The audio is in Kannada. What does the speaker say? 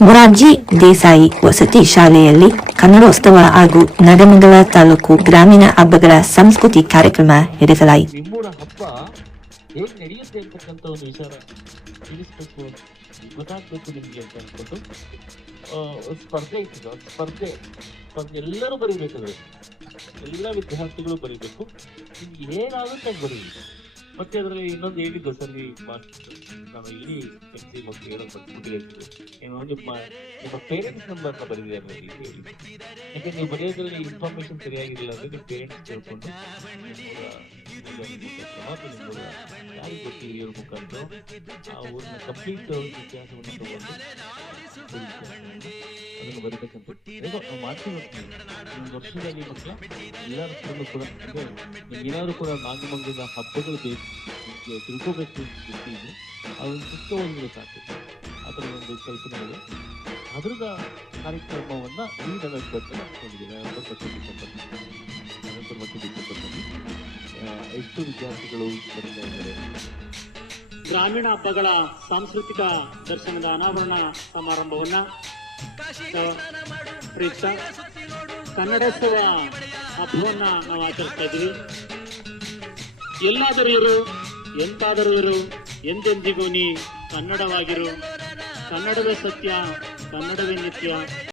ಮೊರಾರ್ಜಿ ದೇಸಾಯಿ ವಸತಿ ಶಾಲೆಯಲ್ಲಿ ಕನ್ನಡೋತ್ಸವ ಹಾಗೂ ನಡಮಂಗಲ ತಾಲೂಕು ಗ್ರಾಮೀಣ ಹಬ್ಬಗಳ ಸಂಸ್ಕೃತಿ ಕಾರ್ಯಕ್ರಮ ನಡೆಸಲಾಯಿತು. ಎಲ್ಲರೂ ಬರೀಬೇಕು. ಎಲ್ಲ ವಿದ್ಯಾರ್ಥಿಗಳು ಬರೀಬೇಕು. ನಿಮ್ಗೆ ಏನಾಗುತ್ತೆ ಅದು ಬರೀ ಮತ್ತೆ ಅದರಲ್ಲಿ ಇನ್ನೊಂದು ಹೇಳಿದ್ದು ಸರ್ ಈ ನಾವು ನಾನು ಇಲ್ಲಿ ಎಕ್ಸಿ ಮಕ್ಕಳು ಹೇಳೋ ಬರ್ತಿದ್ದೀನಿ ಏನು ನಿಮ್ಮ ನಿಮ್ಮ ಪೇರೆಂಟ್ಸ್ ನಂಬರ್ನ ಬರೆದಿದೆ ನೋಡಿ ಯಾಕೆ ನೀವು ಬರೆಯೋದ್ರಲ್ಲಿ ಇನ್ಫಾರ್ಮೇಶನ್ ಸರಿಯಾಗಿಲ್ಲ ಅಂದ್ರೆ ನಿಮ್ಮ ಪೇರೆಂಟ್ಸ್ ಕೇಳ್ಕೊಂಡು ಯಾರಿಗೆ ಗೊತ್ತಿಲ್ಲ ಇವ್ರ ಮುಖಾಂತರ ಕಂಪ್ಲೀಟ್ ಇತಿಹಾಸವನ್ನು ಅದನ್ನು ಮಾಡ್ತೀವಿ ಒಂದು ವರ್ಷದಲ್ಲಿ ಮಕ್ಕಳ ಎಲ್ಲರ ಕೂಡ ಅಂದ್ರೆ ಕೂಡ ನಾಗಮಂಗಲದ ಹಬ್ಬಗಳು ಬೇಕು. ನಿಮ್ಗೆ ತಿಳ್ಕೋಬೇಕು ಅಂತ ಸುತ್ತ ಒಂದು ಸಾಕು. ಆ ಥರ ಒಂದು ಕಲ್ಪನೆ ಇದೆ ಅದರದ ಕಾರ್ಯಕ್ರಮವನ್ನ ಈ ನವೆಂಬರ್ ಹಾಕೊಂಡಿದ್ದೀವಿ ನವೆಂಬರ್ ಮತ್ತು ಡಿಸೆಂಬರ್. ನವೆಂಬರ್ ಮತ್ತು ಡಿಸೆಂಬರ್ನಲ್ಲಿ ಎಷ್ಟು ವಿದ್ಯಾರ್ಥಿಗಳು ಬರ್ತಾ ಇದ್ದಾರೆ? ಗ್ರಾಮೀಣ ಹಬ್ಬಗಳ ಸಾಂಸ್ಕೃತಿಕ ದರ್ಶನದ ಅನಾವರಣ ಸಮಾರಂಭವನ್ನ ಪ್ರಯುಕ್ತ ಕನ್ನಡೋತ್ಸವ ಹಬ್ಬವನ್ನ ನಾವು ಆಚರಿಸ್ತಾ ಇದ್ದೀವಿ. ಎಲ್ಲಾದರೂ ಇರು ಎಂತಾದರೂ ಇರು ಎಂದೆಂದಿಗೂ ನೀ ಕನ್ನಡವಾಗಿರು. ಕನ್ನಡವೇ ಸತ್ಯ ಕನ್ನಡವೇ ನಿತ್ಯ.